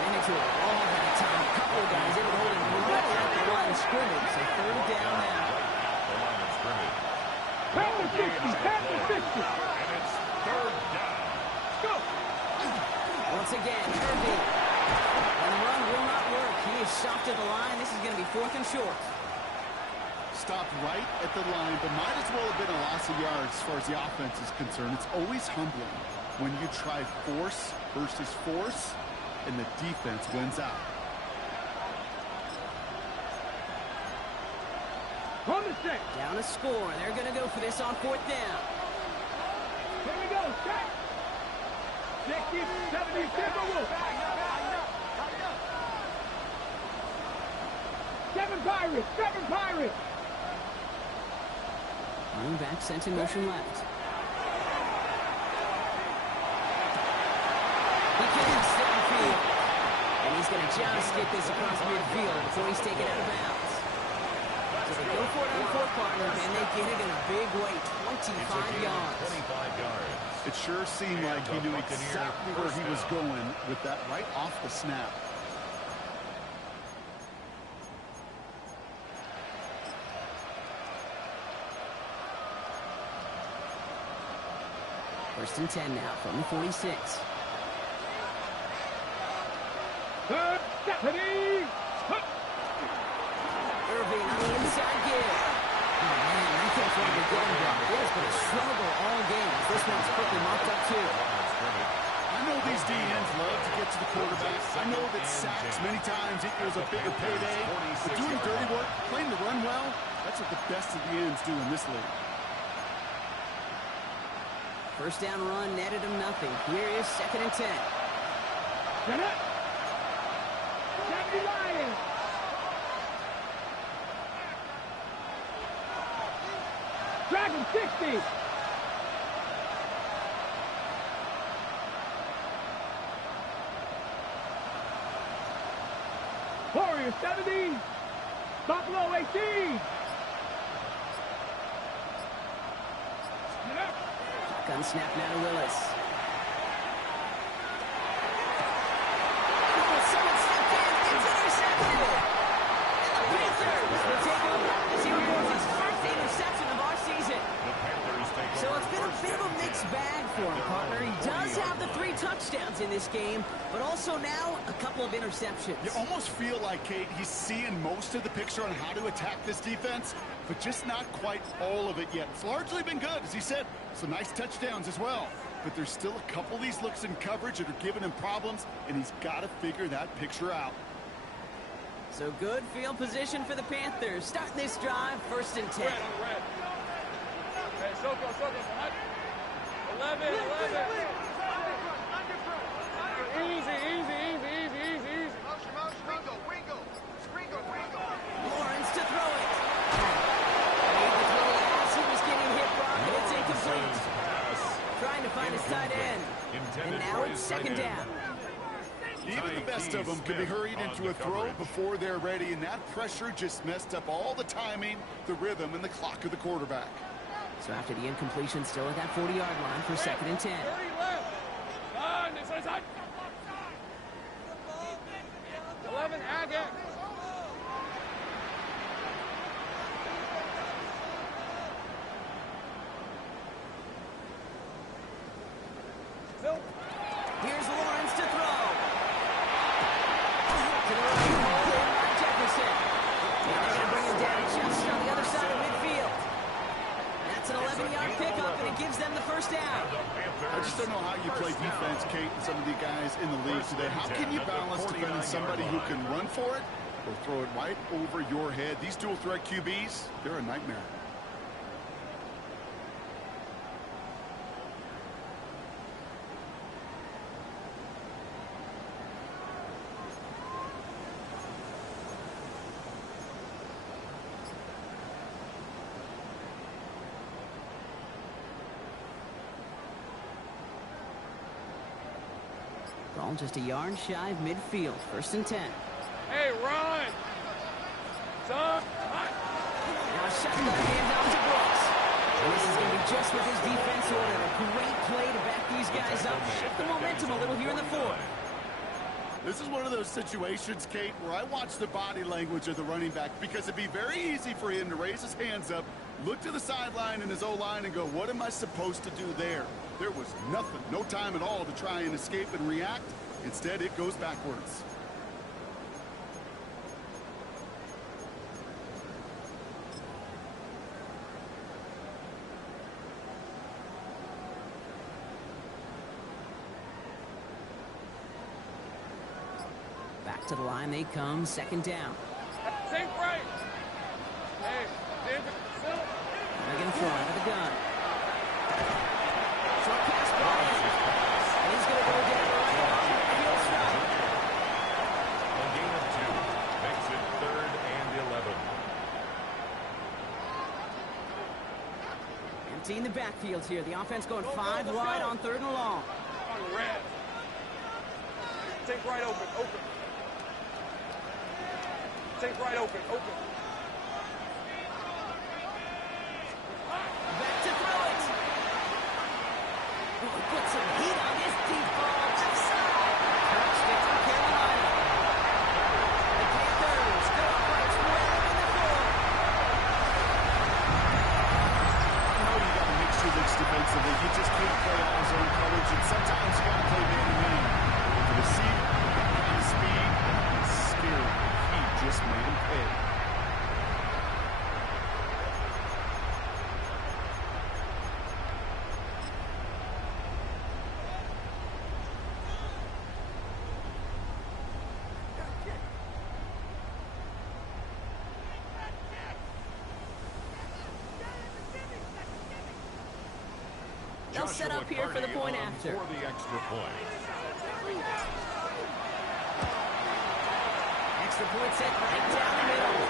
Ran into it all that time. A couple of guys able to hold him right at the line of scrimmage. So third down now. The line of scrimmage. Pass the 60. Pass the 60. And it's third down. Go. Once again, Irving. And the run will not work. He is shot to the line. This is going to be 4th and short. Stopped right at the line, but might as well have been a loss of yards as far as the offense is concerned. It's always humbling when you try force versus force, and the defense wins out. On the set. Down a score. They're going to go for this on 4th down. Here we go. Check. 60, 70, Timberwolves. 7 Pirates. 7 Pirates. Running back sent in motion left. He connects downfield. And he's going to just get this across midfield before he's taken out of bounds. So they go for it on 4th, partner, and they get it in a big way, 25 yards. 25 yards. It sure seemed like he knew exactly where he was going with that right off the snap. First and 10 now from the 46. Stephanie. Irving on the inside give. Oh, man, I can't find it again, but it has been a struggle all game. This one's quickly mopped up, too. I know these DNs love to get to the quarterback. I know that sacks many times equals a bigger payday. But doing dirty work, playing the run well, that's what the best of the ends do in this league. First down run netted him nothing. Here is 2nd and 10. Get it. 70 Lions. Dragon 60. Warriors 70. Buffalo 18. Gun snap now to Willis. Oh, someone stepped in. It's intercepted. And the Panthers will take over as he records his 1st interception of our season. The Panthers take So over it's been a first bit of a down. mixed bag for him, partner. He does have the 3 touchdowns in this game, but also now a couple of interceptions. You almost feel like, Kate, he's seeing most of the picture on how to attack this defense, but just not quite all of it yet. It's largely been good, as he said. Some nice touchdowns as well. But there's still a couple of these looks in coverage that are giving him problems, and he's got to figure that picture out. So good field position for the Panthers. Starting this drive, 1st and 10. Red. Hey, Soko, 11. Easy. Lawrence to throw it. Made the throw as he was getting hit, Brock, and it's incomplete. Trying to find his tight end. And now it's 2nd down. Even the best of them can be hurried into a throw before they're ready, and that pressure just messed up all the timing, the rhythm, and the clock of the quarterback. So after the incompletion, still at that 40-yard line for 2nd and 10. 30 left. 11, again. Here's Lawrence to throw. To the right, Jefferson. And they're going to bring him down just on the other side of midfield. That's an 11-yard pickup, and he gives them the first down. I just don't know how you play defense, Kate, and some of the guys in the league today. How can you balance defending somebody who can run for it or throw it right over your head? These dual threat QBs, they're a nightmare. Ball just a yard shy of midfield. 1st and 10. Hey, run! Son! Now shutting the hand down to Bucs. And this is going to be just what his defense ordered. A great play to back these guys up. Shift the momentum a little here in the 4th. This is one of those situations, Kate, where I watch the body language of the running back because it'd be very easy for him to raise his hands up, look to the sideline in his O-line and go, what am I supposed to do there? There was nothing, no time at all to try and escape and react. Instead, it goes backwards. Back to the line they come. 2nd down. Take right! Hey, David, sit. They're going to throw out of the gun. Short pass ball. And he's going to go down right along the field strike. A gain of 2 makes it 3rd and 11. Empty in the backfield here. The offense going 5 wide on 3rd and long. On red. Take right open, open. Take right open, open. Back to throw it. Oh, put some heat on this deep ball. Left side. Touchdown for Carolina. The Panthers go upright 12 in the 4th. I know you got to mix your licks defensively. You just can't play all zone coverage, and sometimes you got to play man-to-man. The receiver, the speed, it's scary. He just made him pay. They'll set up here for the point after. For the extra point. Extra point set right down the middle.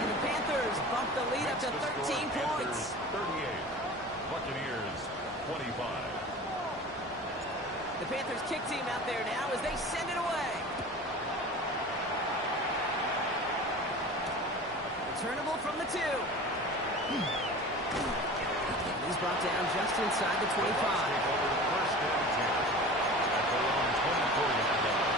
And the Panthers bump the lead up to 13 points. 38. Buccaneers 25. The Panthers kick team out there now as they send it away. Returnable from the 2. He's brought down just inside the 25. Over to 1st and 10. At their own 24-yard line.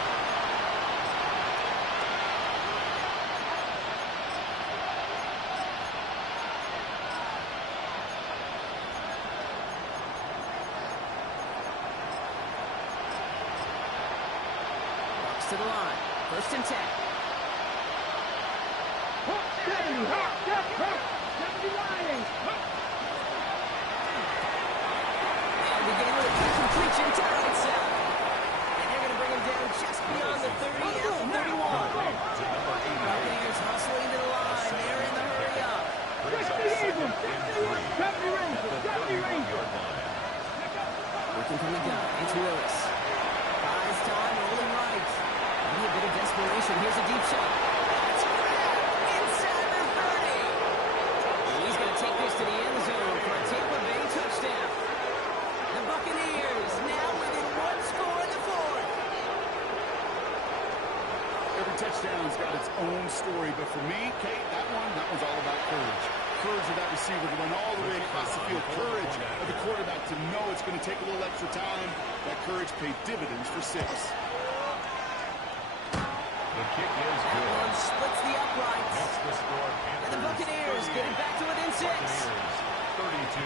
Bucs to the line. 1st and 10. Hawk 70, Hawk 70 Lions. They'll begin with a quick completion to the right side. And they're going to bring him down just beyond the 30 at the 31. Buccaneers hustling to the line. They're in the hurry up. 60 Eagles, 70 Rangers, 70 Rangers. Working from the gun. It's Willis. Buys time, rolling right. Maybe a bit of desperation. Here's a deep shot. That's a grab inside the 30. And he's going to take this to the end zone for a Tampa Bay touchdown. The Buccaneers now within 1 score in the 4th. Every touchdown's got its own story, but for me, Kate, that one's all about courage. Courage of that receiver to run all the way across the field. Courage of the quarterback to know it's going to take a little extra time. That courage paid dividends for 6. The kick is good. One splits the uprights. That's the score. And the Buccaneers get it back to within 6. Buccaneers 32.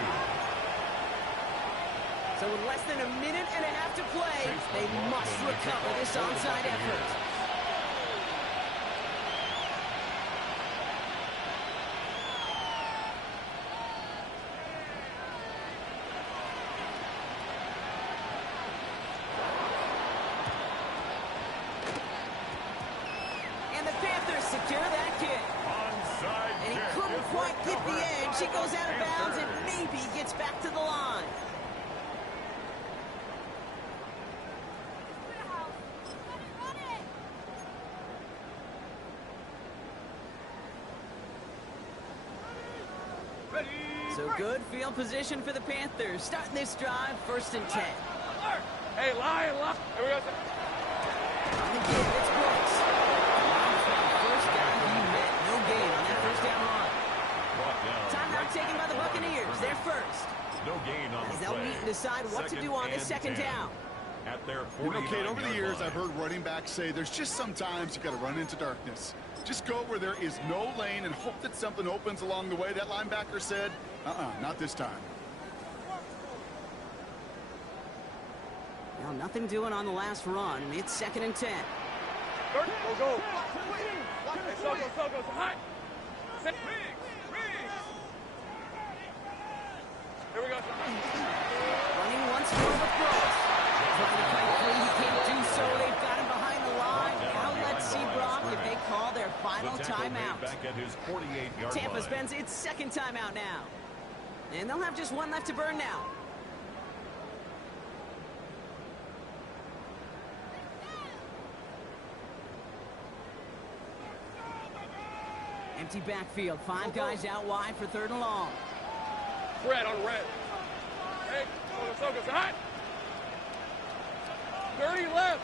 So with less than a minute and a half to play, they must recover this onside effort. secure that kick. Onside And he kick couldn't is quite get the recovered edge. He by goes the out of bounds and Panthers. maybe gets back to the line. So good field position for the Panthers. Starting this drive, 1st and 10. Hey, Lion. Here we go. On the give, it's Bucs. First down, he met. No gain on that first down run. Brought down Timeout right taken by the before the Buccaneers. They're first. No gain on As the they'll play. meet and decide what to do on this 2nd down. At their You know, Kate, over the 49-yard years, line. I've heard running backs say there's just sometimes you got to run into darkness. Just go where there is no lane and hope that something opens along the way. That linebacker said, not this time. Now, nothing doing on the last run. It's 2nd and 10. Go. Hey, so go. Hot. Here we go. Running once more with Bucs. Trying to cut free. He can't do so. They've got him behind the line. Now let's see, Brock, if they call their final The tackle made timeout. back at his 48-yard Tampa line. spends its 2nd timeout now. And they'll have just one left to burn now. Empty backfield. 5 guys out wide for 3rd and long. Red on red. Hey, so go. Hot. 30 left.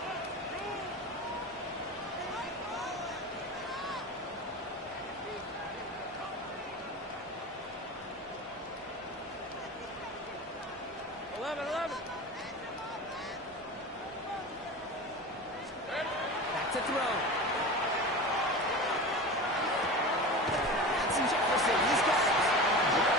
Eleven. Back to throw. That's Jefferson. He's got it.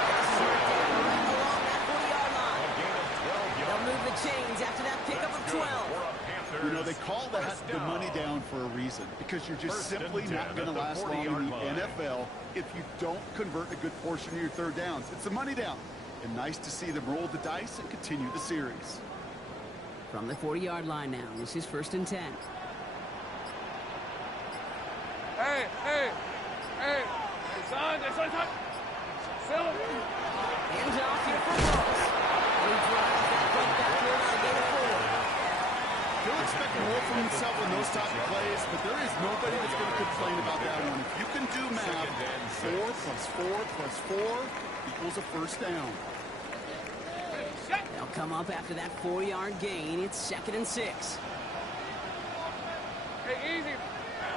This is right down right along that 40-yard line. A gain of 12 They'll yards. move the chains after that pickup of 12. You know, they call that the money down for a reason, because you're just First and simply 10 not going to at the last long 40-yard in the line. NFL if you don't convert a good portion of your 3rd downs. It's a money down. And nice to see them roll the dice and continue the series. From the 40-yard line now, this is 1st and 10. Hey. Son. Silver. Hands off here for Bucs. He drives that front backward on a gain of 4. He'll expect more from himself in those type of plays, but there is nobody that's going to complain about that one. If you can do math, 4 plus 4 plus 4 equals a 1st down. They'll come up after that 4-yard gain. It's 2nd and 6. Hey, easy.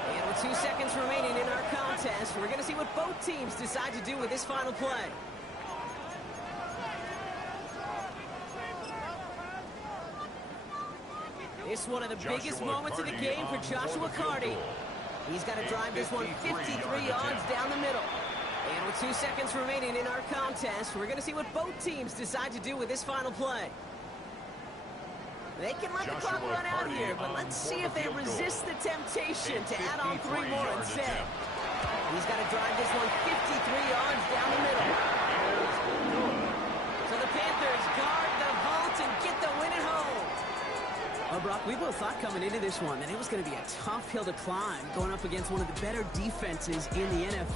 And with 2 seconds remaining in our contest, we're going to see what both teams decide to do with this final play. This one of the biggest moments of the game for Joshua Carty. He's got to drive this one 53 yards down the middle. And with 2 seconds remaining in our contest, we're going to see what both teams decide to do with this final play. They can let the clock run out here, but let's see if they resist the temptation to add on 3 more instead. He's got to drive this one 53 yards down the middle. So the Panthers guard the vault and get the win at home. Well, Brock, we both thought coming into this one that it was going to be a tough hill to climb, going up against one of the better defenses in the NFL.